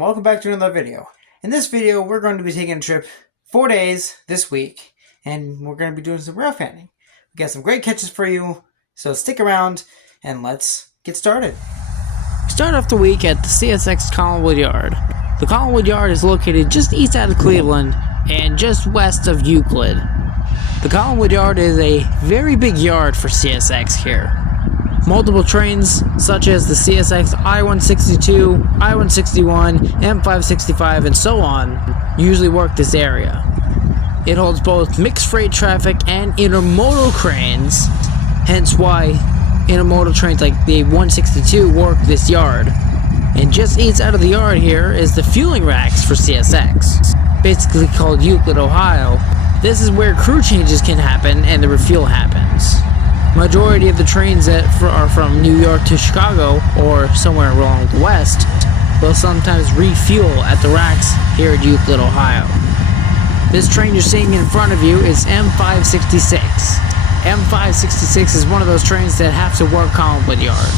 and welcome back to another video. In this video, we're going to be taking a trip 4 days this week, and we're going to be doing some rail fanning. We got some great catches for you, so stick around and let's get started. We start off the week at the CSX Collinwood Yard. The Collinwood Yard is located just east out of Cleveland and just west of Euclid. The Collinwood Yard is a very big yard for CSX here. Multiple trains such as the CSX I-162, I-161, M565, and so on usually work this area. It holds both mixed freight traffic and intermodal cranes, hence why intermodal trains like the 162 work this yard. And just east out of the yard here is the fueling racks for CSX, basically called Euclid, Ohio. This is where crew changes can happen and the refuel happens. Majority of the trains that are from New York to Chicago or somewhere along the west will sometimes refuel at the racks here at Euclid, Ohio. This train you're seeing in front of you is M566. M566 is one of those trains that have to work Collinwood Yard.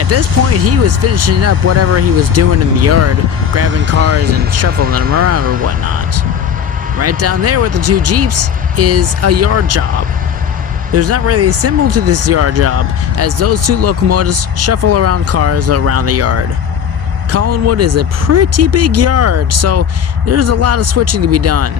At this point, he was finishing up whatever he was doing in the yard, grabbing cars and shuffling them around or whatnot. Right down there with the two Jeeps is a yard job. There's not really a symbol to this yard job, as those two locomotives shuffle around cars around the yard. Collinwood is a pretty big yard, so there's a lot of switching to be done.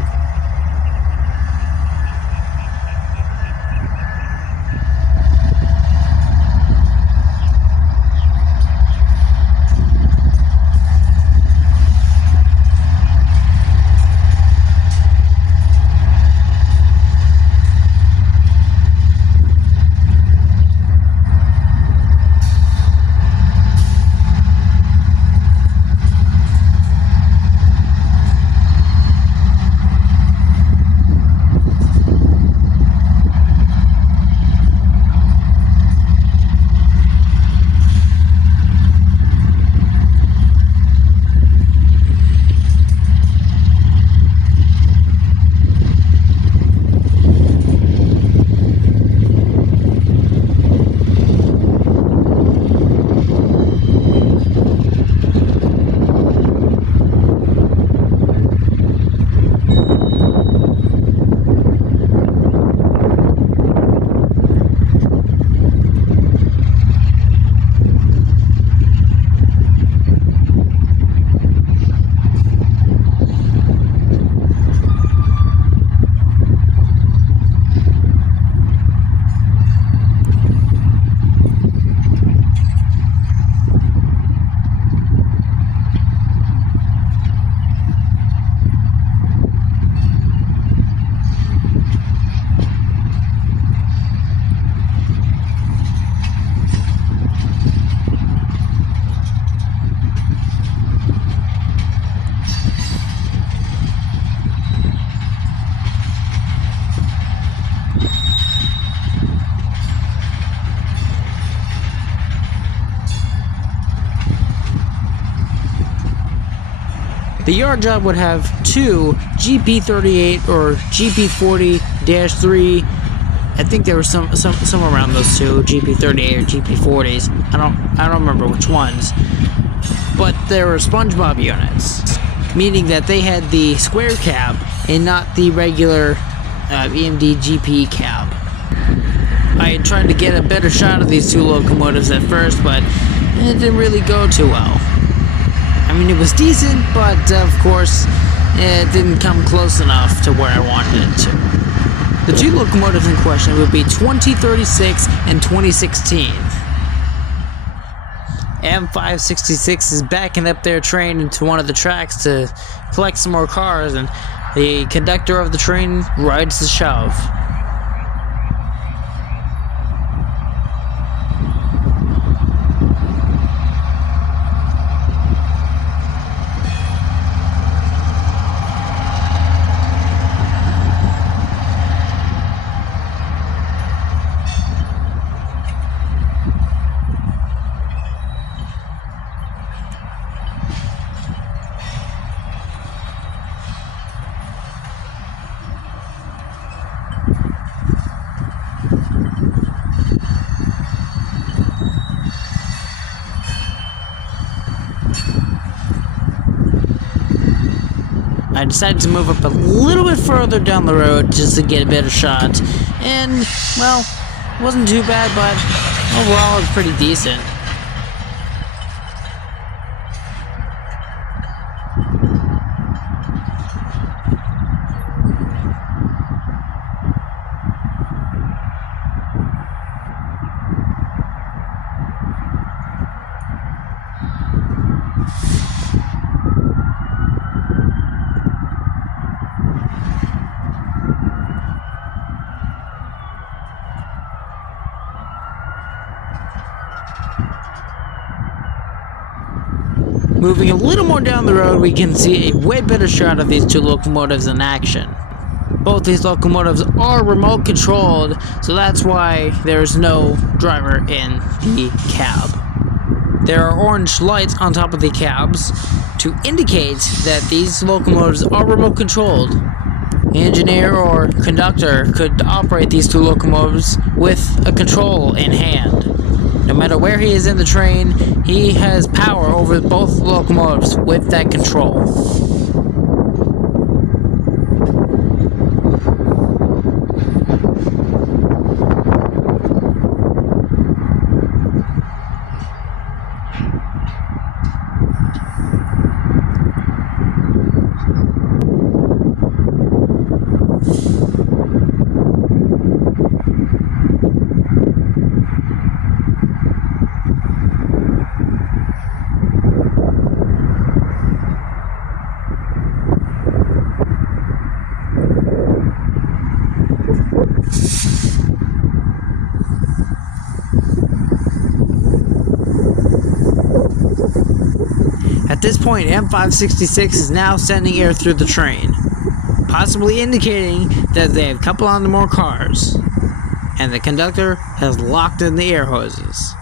The yard job would have two GP38 or GP40-3. I think there were some around those two, GP38 or GP40s. I don't remember which ones. But there were SpongeBob units, meaning that they had the square cab and not the regular EMD GP cab. I had tried to get a better shot of these two locomotives at first, but it didn't really go too well. I mean, it was decent, but of course, it didn't come close enough to where I wanted it to. The two locomotives in question would be 2036 and 2016. M566 is backing up their train into one of the tracks to collect some more cars, and the conductor of the train rides the shove. I decided to move up a little bit further down the road just to get a better shot. And, well, it wasn't too bad, but overall it was pretty decent. Moving a little more down the road, we can see a way better shot of these two locomotives in action. Both these locomotives are remote controlled, so that's why there's no driver in the cab. There are orange lights on top of the cabs to indicate that these locomotives are remote controlled. The engineer or conductor could operate these two locomotives with a control in hand. No matter where he is in the train, he has power over both locomotives with that control. At this point, M566 is now sending air through the train, possibly indicating that they have coupled onto more cars, and the conductor has locked in the air hoses.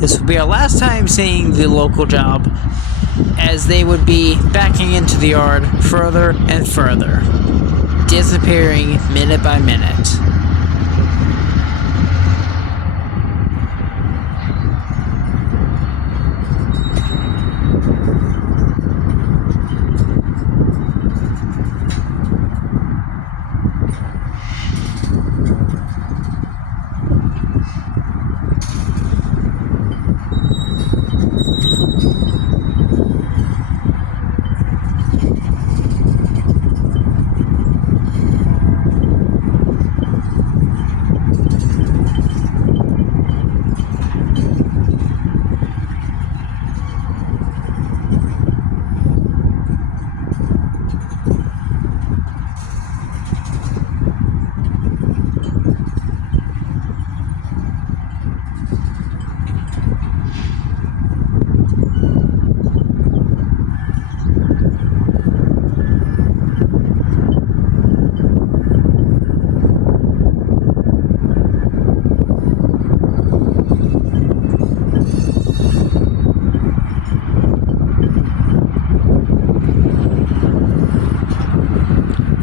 This would be our last time seeing the local job, as they would be backing into the yard further and further, disappearing minute by minute.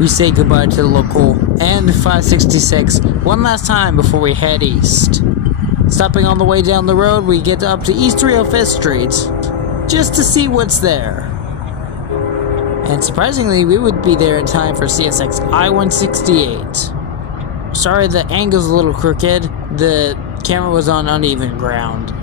we say goodbye to the local N566 one last time before we head east. Stopping on the way down the road, we get up to East 305th Street, just to see what's there. And surprisingly, we would be there in time for CSX I-168. Sorry the angle's a little crooked, the camera was on uneven ground.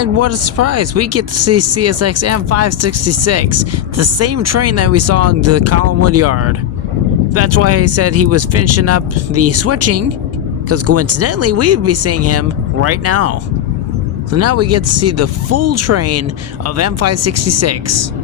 And what a surprise, we get to see CSX M566, the same train that we saw in the Collinwood Yard. That's why he said he was finishing up the switching, because coincidentally we would be seeing him right now. So now we get to see the full train of M566.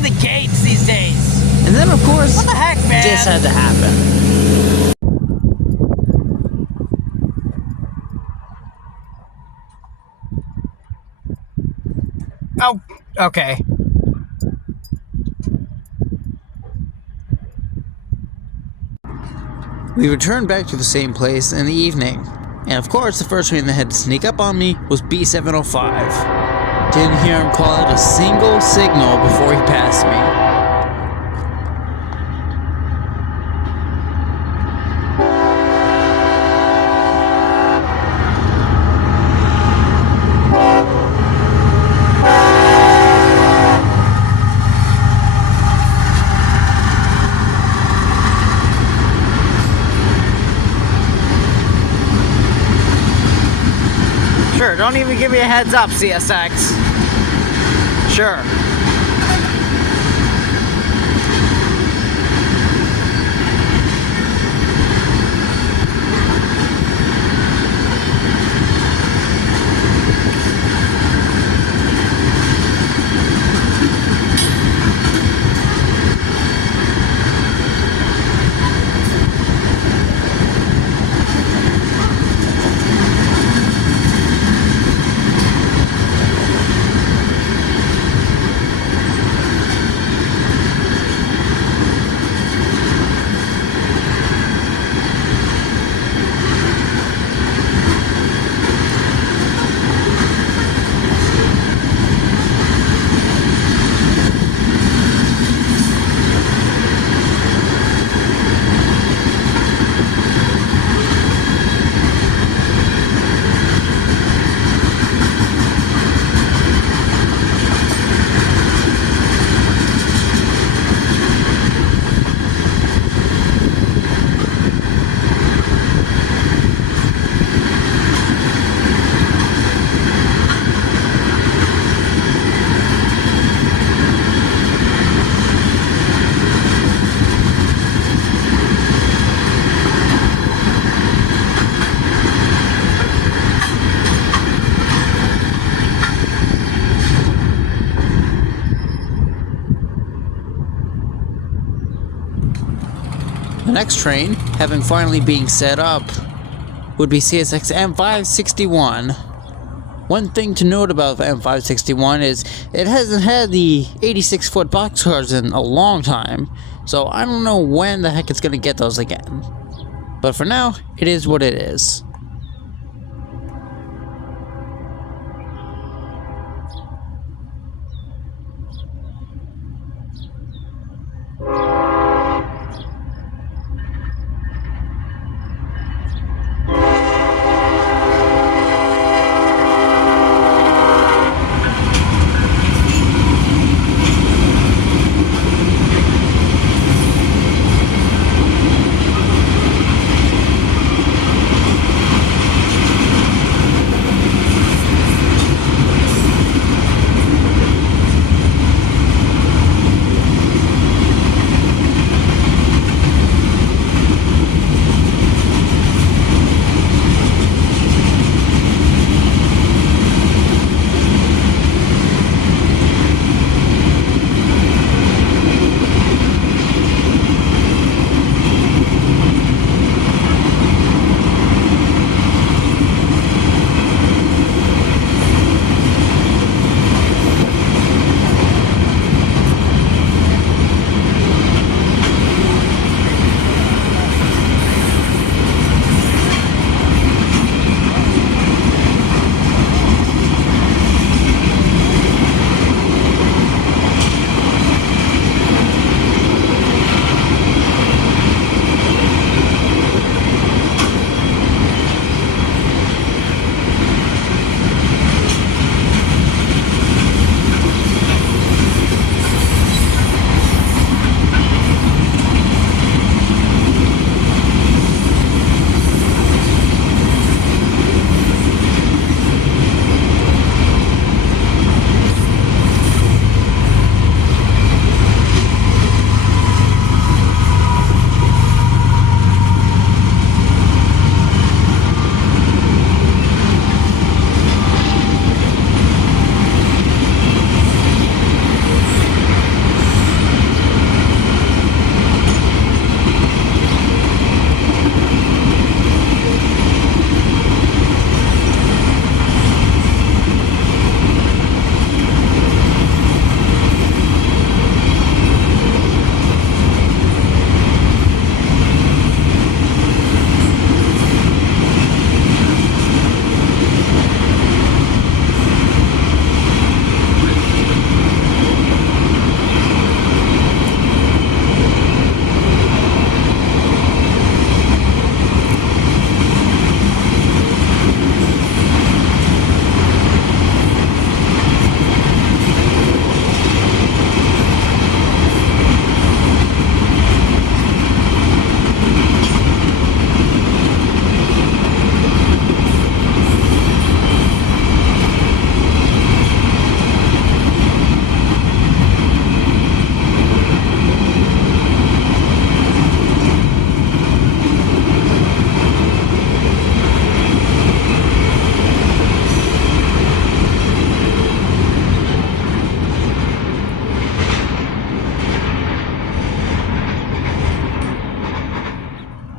even the gates these days. And then, of course, What the heck, man? this had to happen. Oh, okay. We returned back to the same place in the evening, and of course the first train that had to sneak up on me was B705. Didn't hear him call out a single signal before he passed me. Sure, don't even give me a heads up, CSX. Sure. The next train, having finally being set up, would be CSX M561. One thing to note about M561 is it hasn't had the 86-foot boxcars in a long time, so I don't know when the heck it's going to get those again. But for now, it is what it is.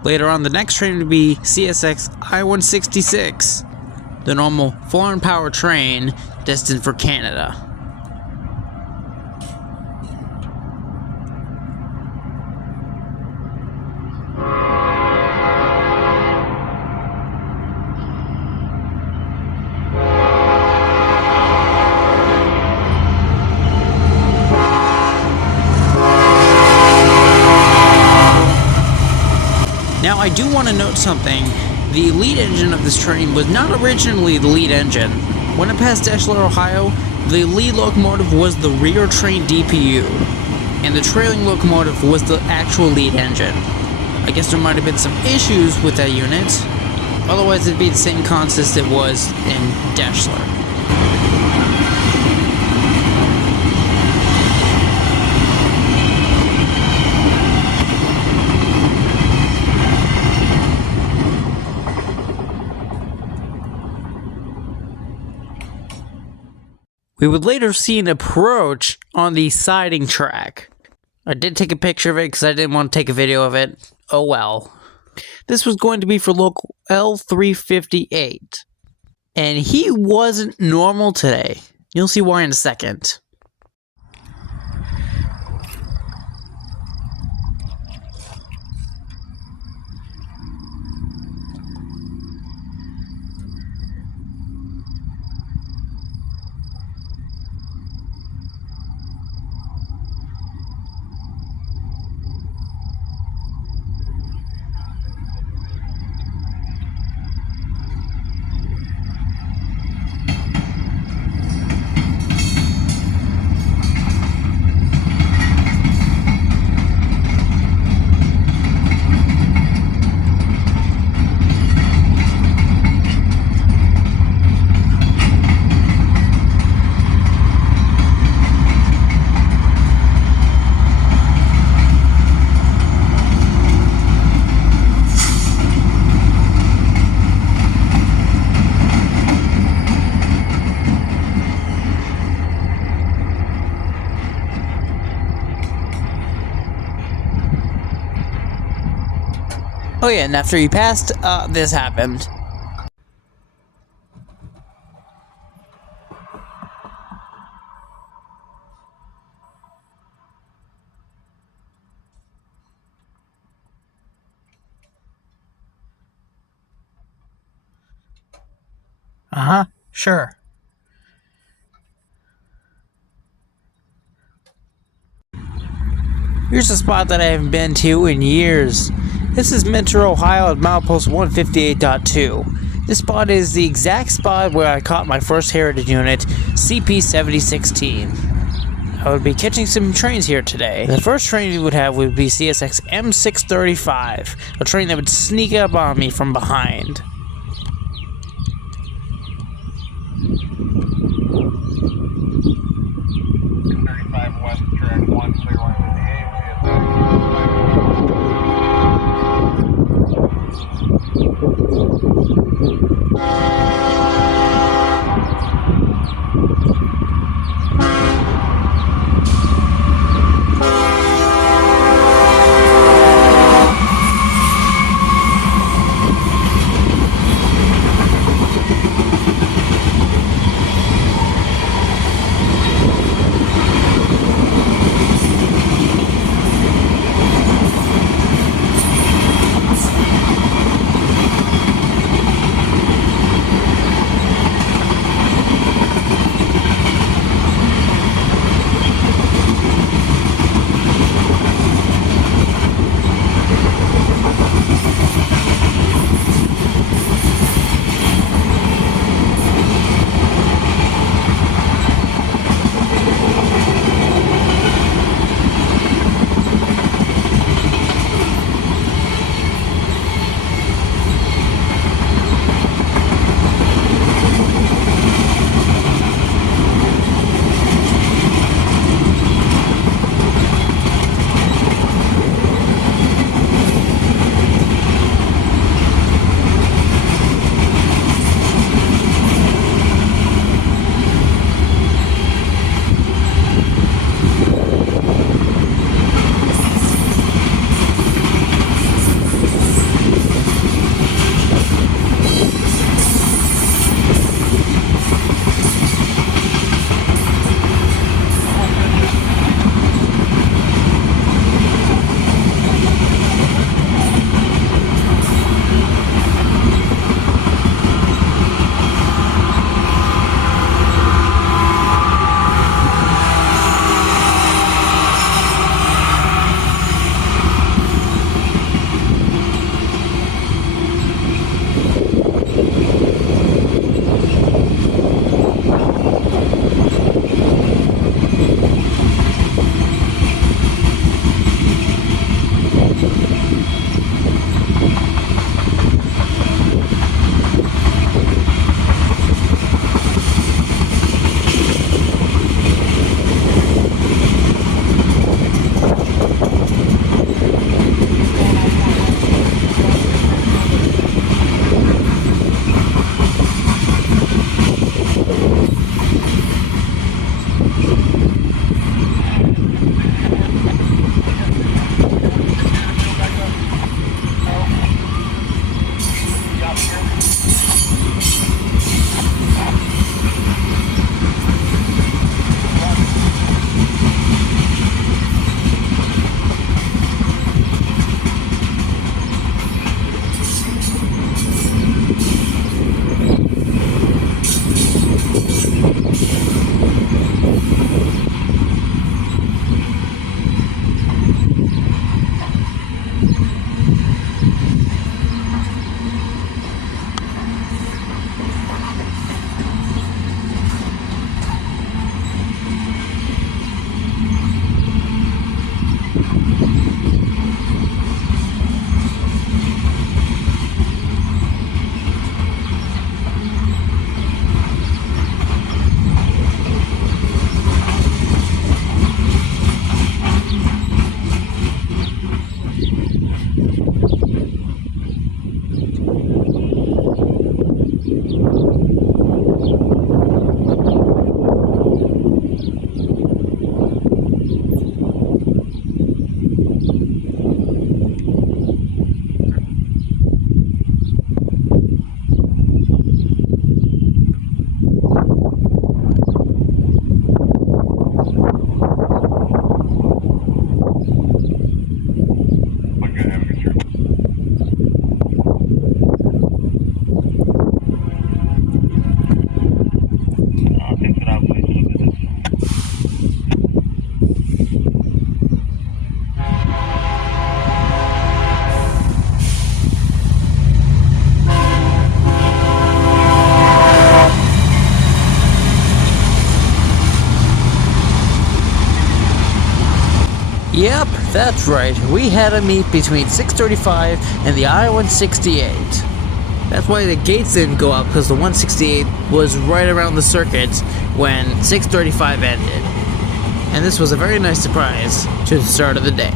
Later on, the next train would be CSX I-166, the normal foreign power train destined for Canada. Now, I do want to note something. The lead engine of this train was not originally the lead engine. When it passed Deschler, Ohio, the lead locomotive was the rear train DPU, and the trailing locomotive was the actual lead engine. I guess there might have been some issues with that unit, otherwise it'd be the same consist it was in Deschler. We would later see an approach on the siding track. I did take a picture of it because I didn't want to take a video of it. Oh well. This was going to be for local L358. And he wasn't normal today. You'll see why in a second. Oh yeah, and after he passed, this happened. Uh-huh, sure. Here's a spot that I haven't been to in years. This is Mentor, Ohio at milepost 158.2. This spot is the exact spot where I caught my first Heritage unit, CP-7016. I would be catching some trains here today. The first train we would have would be CSX M635, a train that would sneak up on me from behind. West track 1, clear 158. Okay, have a good trip. Thanks for the opportunity to look at this. Yep, that's right. We had a meet between 635 and the I-168. That's why the gates didn't go up, because the 168 was right around the circuit when 635 ended. And this was a very nice surprise to the start of the day.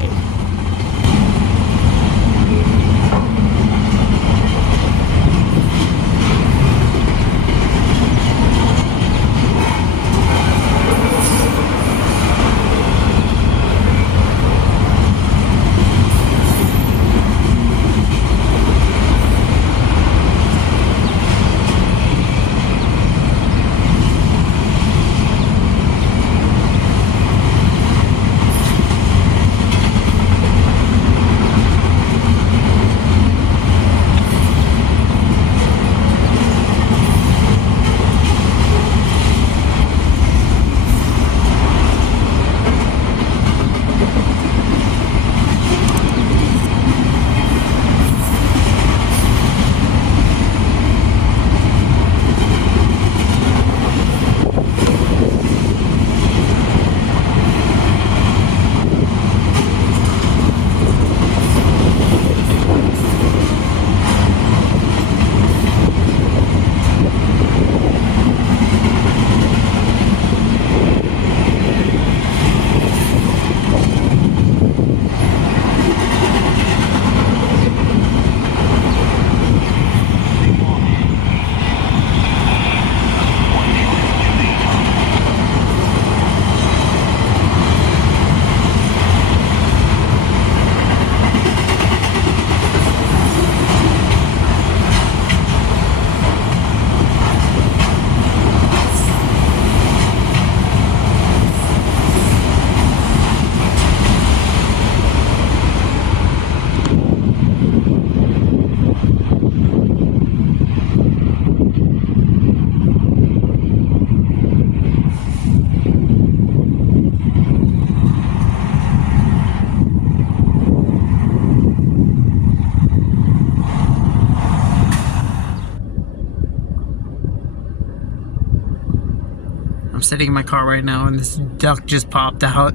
I'm sitting in my car right now and this duck just popped out.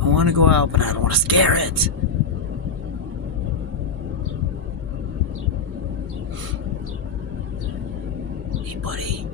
I want to go out, but I don't want to scare it. Hey, buddy.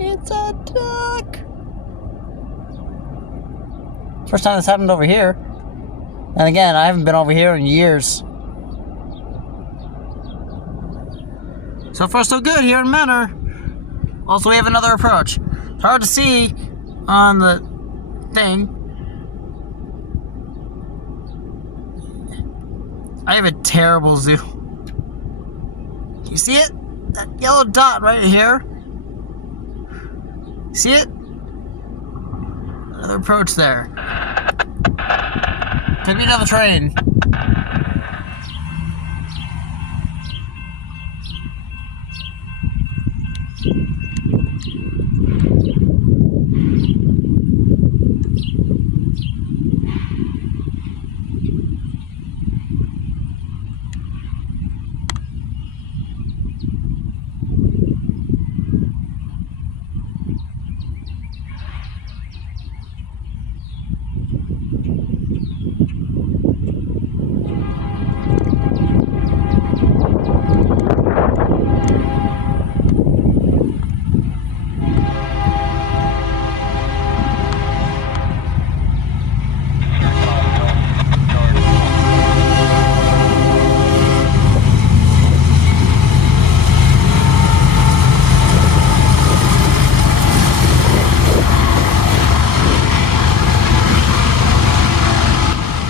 It's a duck! First time this happened over here. And again, I haven't been over here in years. So far so good here in Menor. Also, we have another approach. It's hard to see on the thing. I have a terrible zoom. You see it? That yellow dot right here? See it? Another approach there. Could be another train.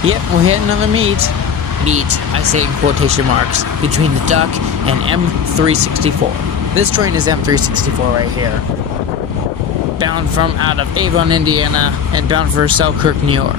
Yep, we're hitting on the meat. Meat, I say in quotation marks, between the duck and M364. This train is M364 right here. Bound from out of Avon, Indiana, and bound for Selkirk, New York.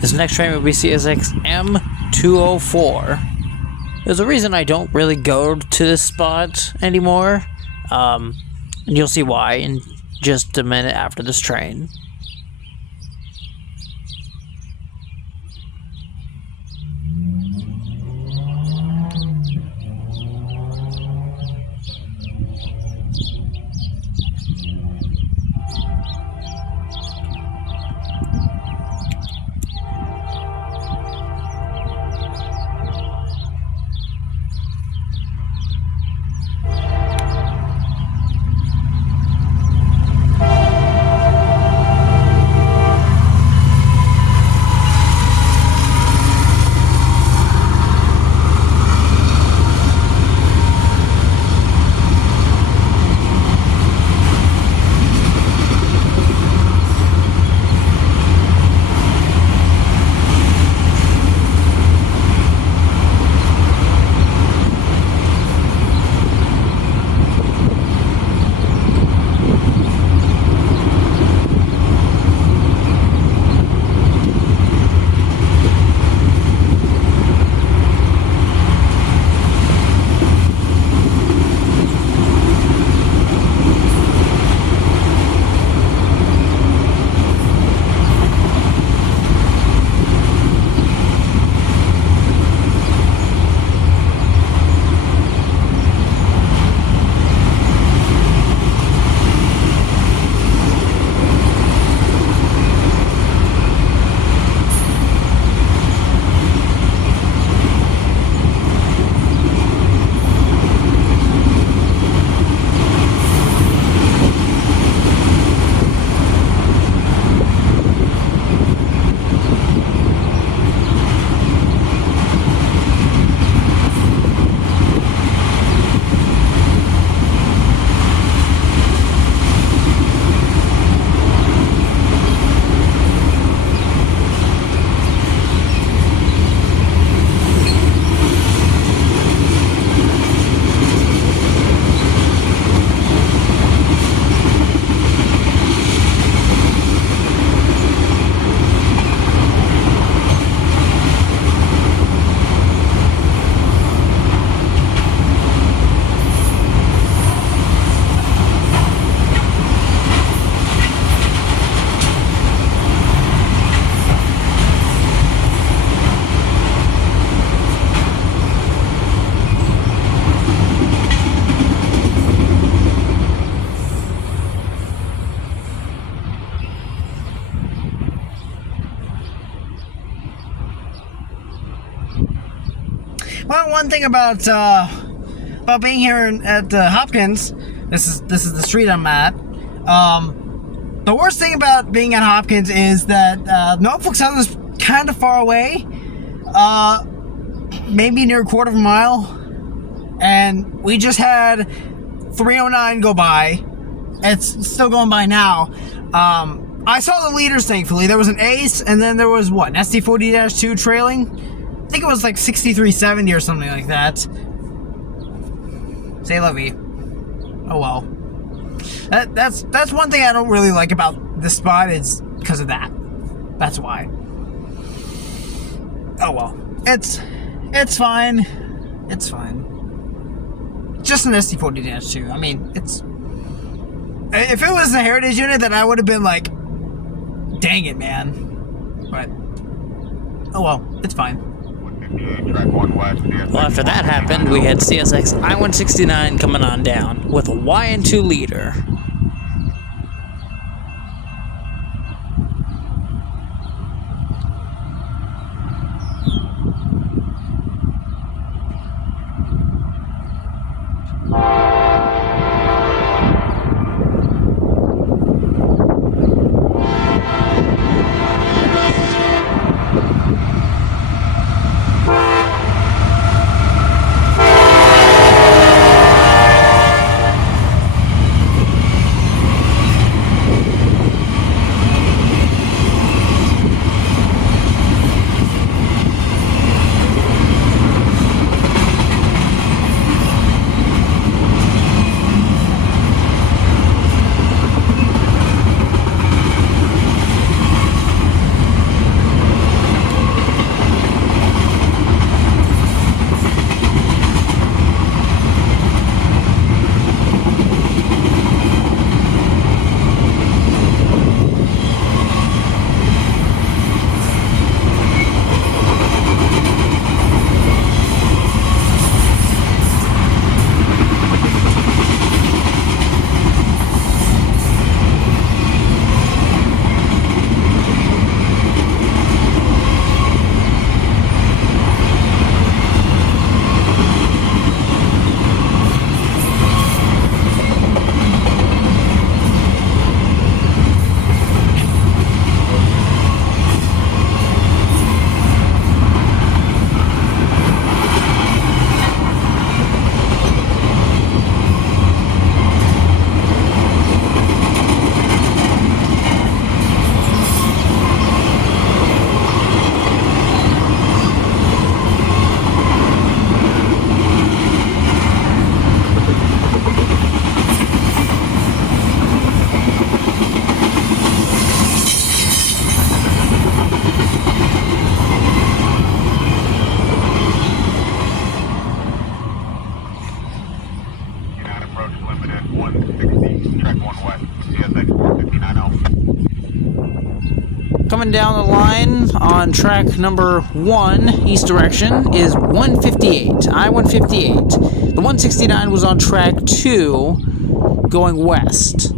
This next train will be CSX M204. There's a reason I don't really go to this spot anymore, and you'll see why in just a minute after this train. Well, one thing about being here at Hopkins, this is the street I'm at. The worst thing about being at Hopkins is that Norfolk Southern is kind of far away, maybe near a quarter of a mile, and we just had 309 go by. It's still going by now. I saw the leaders, thankfully. There was an Ace, and then there was, what, an SD40-2 trailing? I think it was like 6370 or something like that. Say la vie. Oh well. That's one thing I don't really like about this spot is because of that. That's why. Oh well. It's fine. It's fine. Just an SD40-2. I mean, it's... If it was a Heritage unit, then I would have been like, dang it, man. But, oh well, it's fine. Well, after that happened, we had CSX I-169 coming on down with a YN2 leader. Coming down the line on track number 1, east direction, is 158, I-158. The 169 was on track 2, going west.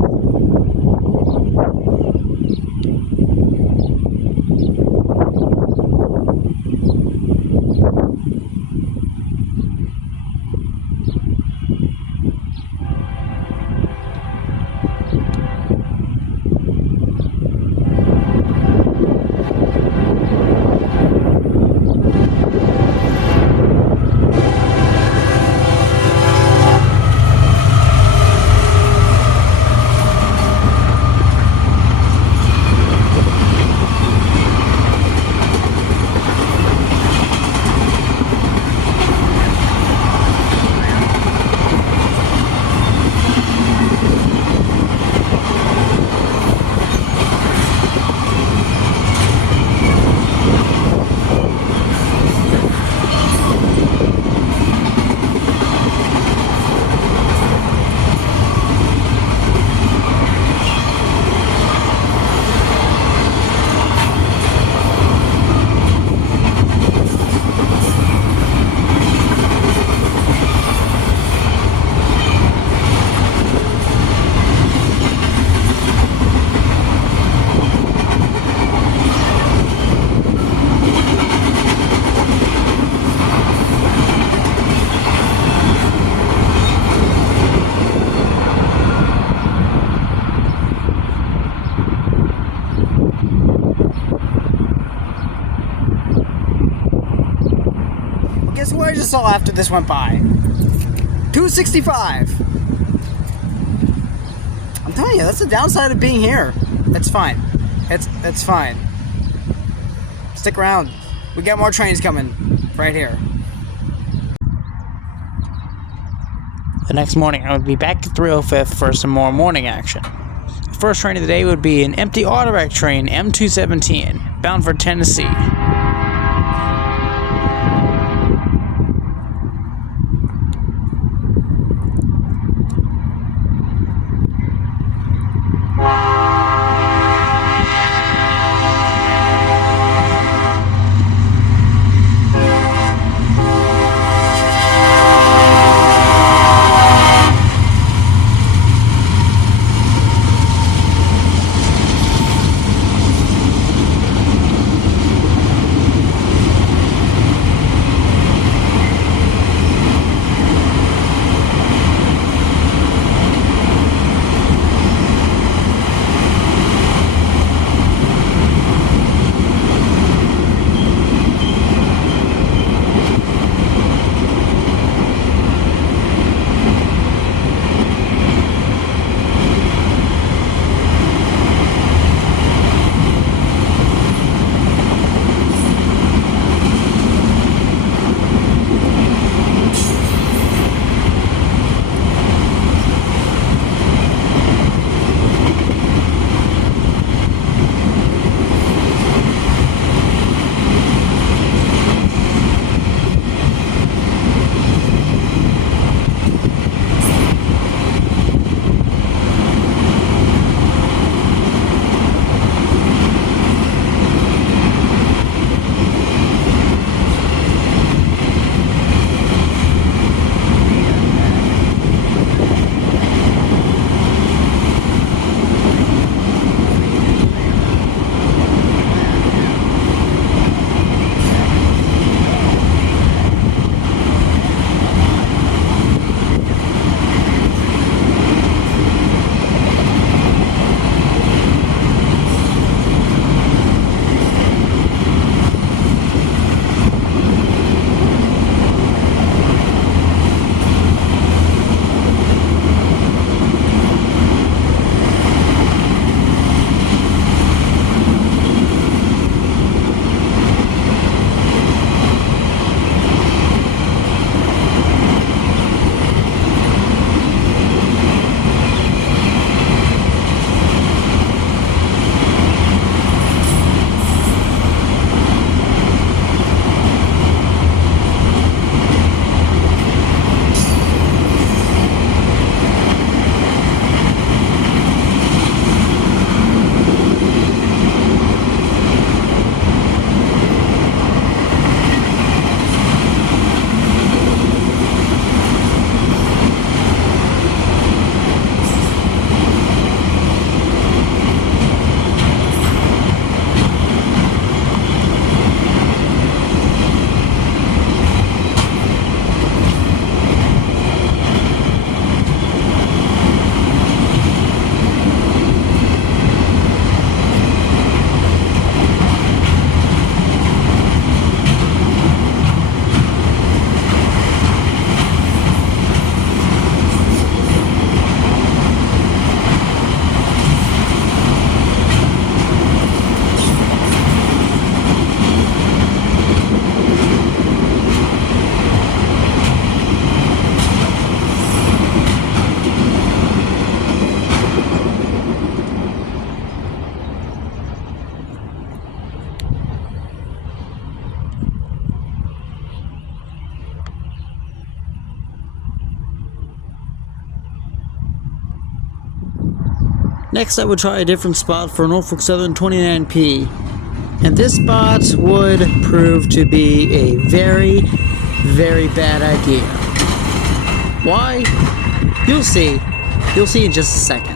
I just saw after this went by. 265. I'm telling you, that's the downside of being here. It's fine. It's fine. Stick around. We got more trains coming right here. The next morning, I would be back at 305th for some more morning action. The first train of the day would be an empty autorack train M217, bound for Tennessee. Next, I would try a different spot for Norfolk Southern 29P. And this spot would prove to be a very, very bad idea. Why? You'll see. You'll see in just a second.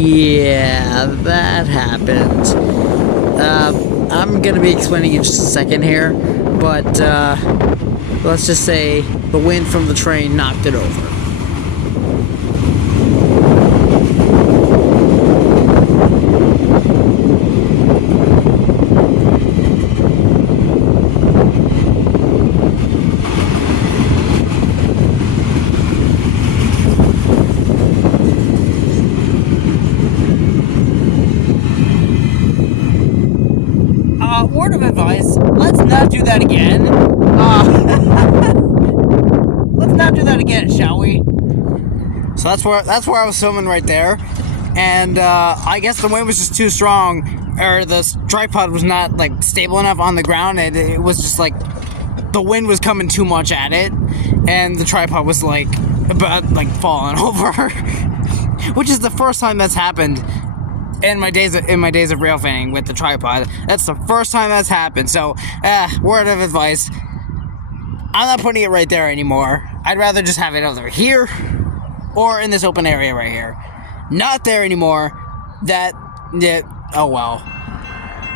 Yeah, that happened. I'm gonna be explaining in just a second here, but let's just say the wind from the train knocked it over. Word of advice, let's not do that again. Let's not do that again, shall we? So that's where I was filming right there, and I guess the wind was just too strong, or the tripod was not like stable enough on the ground, and it was just like the wind was coming too much at it, and the tripod was like about like falling over, which is the first time that's happened in my days of rail fanning with the tripod. That's the first time that's happened. So, word of advice: I'm not putting it right there anymore. I'd rather just have it either here or in this open area right here. Not there anymore. Oh well.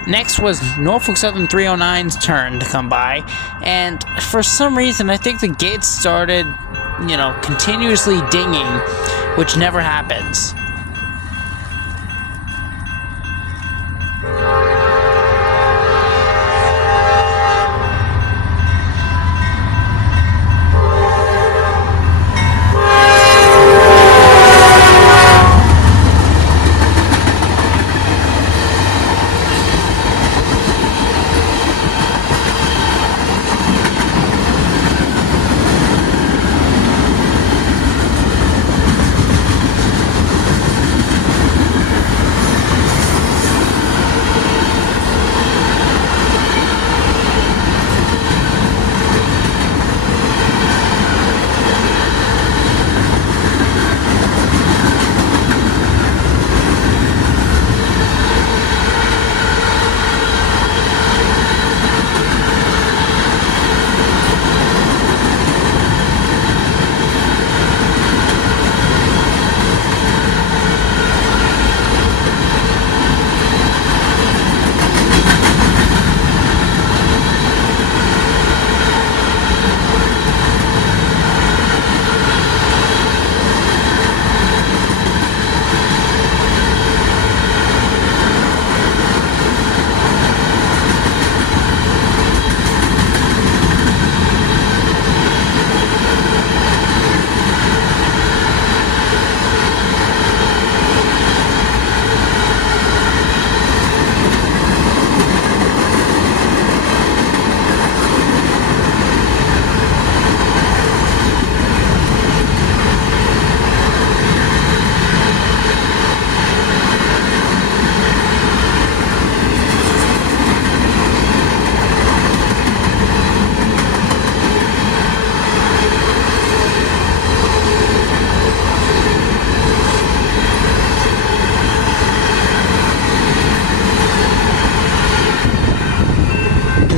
Next was Norfolk Southern 309's turn to come by, and for some reason I think the gates started, continuously dinging, which never happens.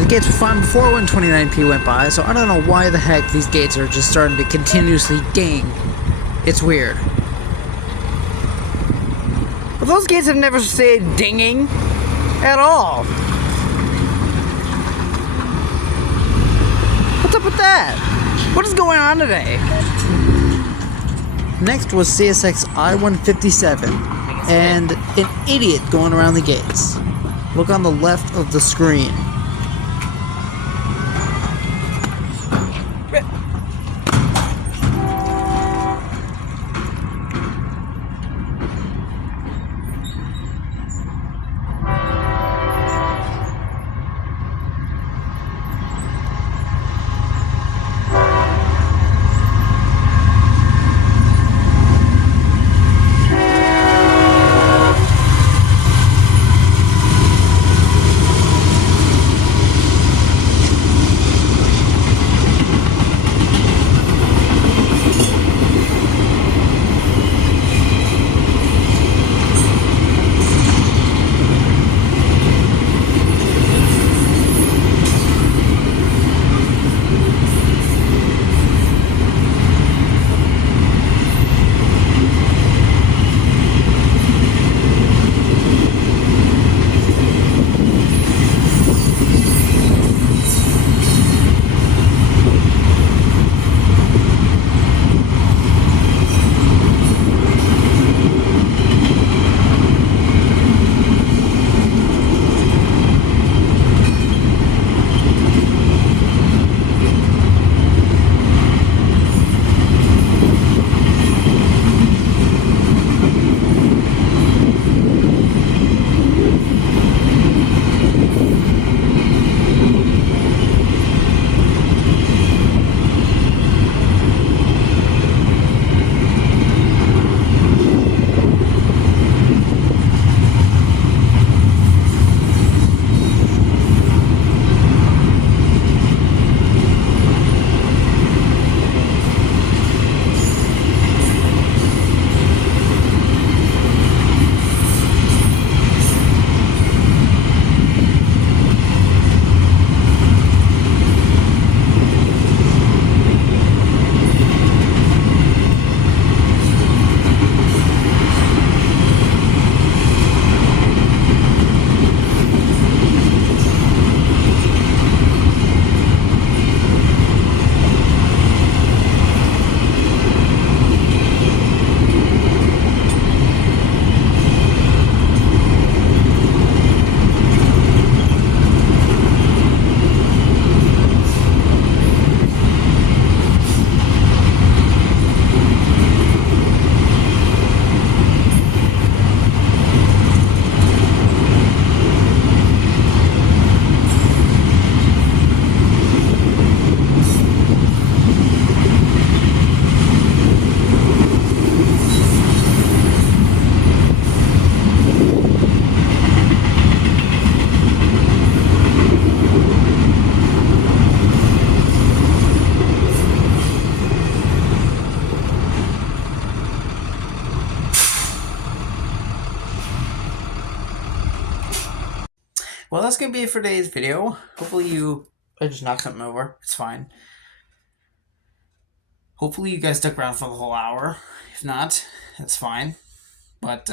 The gates were fine before 129p went by, so I don't know why the heck these gates are just starting to continuously ding. It's weird. But those gates have never stayed dinging at all. What's up with that? What is going on today? Next was CSX I-157, and an idiot going around the gates. Look on the left of the screen. Well, that's going to be it for today's video. Hopefully I just knocked something over. It's fine. Hopefully you guys stuck around for the whole hour. If not, that's fine. But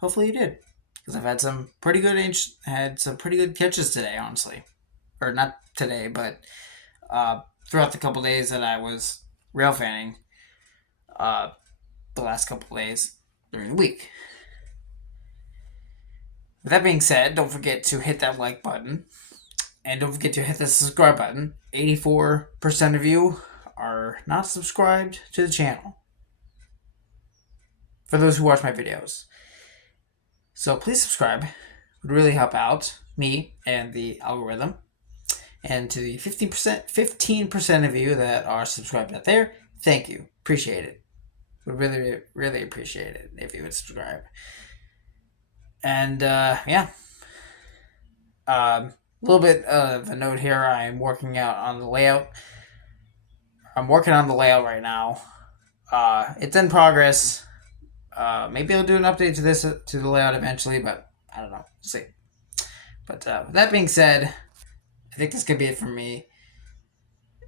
hopefully you did. Because I've had some pretty good catches today, honestly. Or not today, but throughout the couple days that I was rail fanning. The last couple days during the week. With that being said, don't forget to hit that like button. And don't forget to hit the subscribe button. 84% of you are not subscribed to the channel. For those who watch my videos. So please subscribe. It would really help out me and the algorithm. And to the 15% of you that are subscribed out there, thank you. Appreciate it. Would really, really appreciate it if you would subscribe. And yeah. A little bit of a note here. I'm working on the layout right now. It's in progress. Maybe I'll do an update to the layout eventually, but I don't know. We'll see. But with that being said, I think this could be it from me.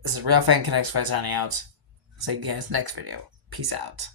This is Railfan Connects by signing out. See you guys next video. Peace out.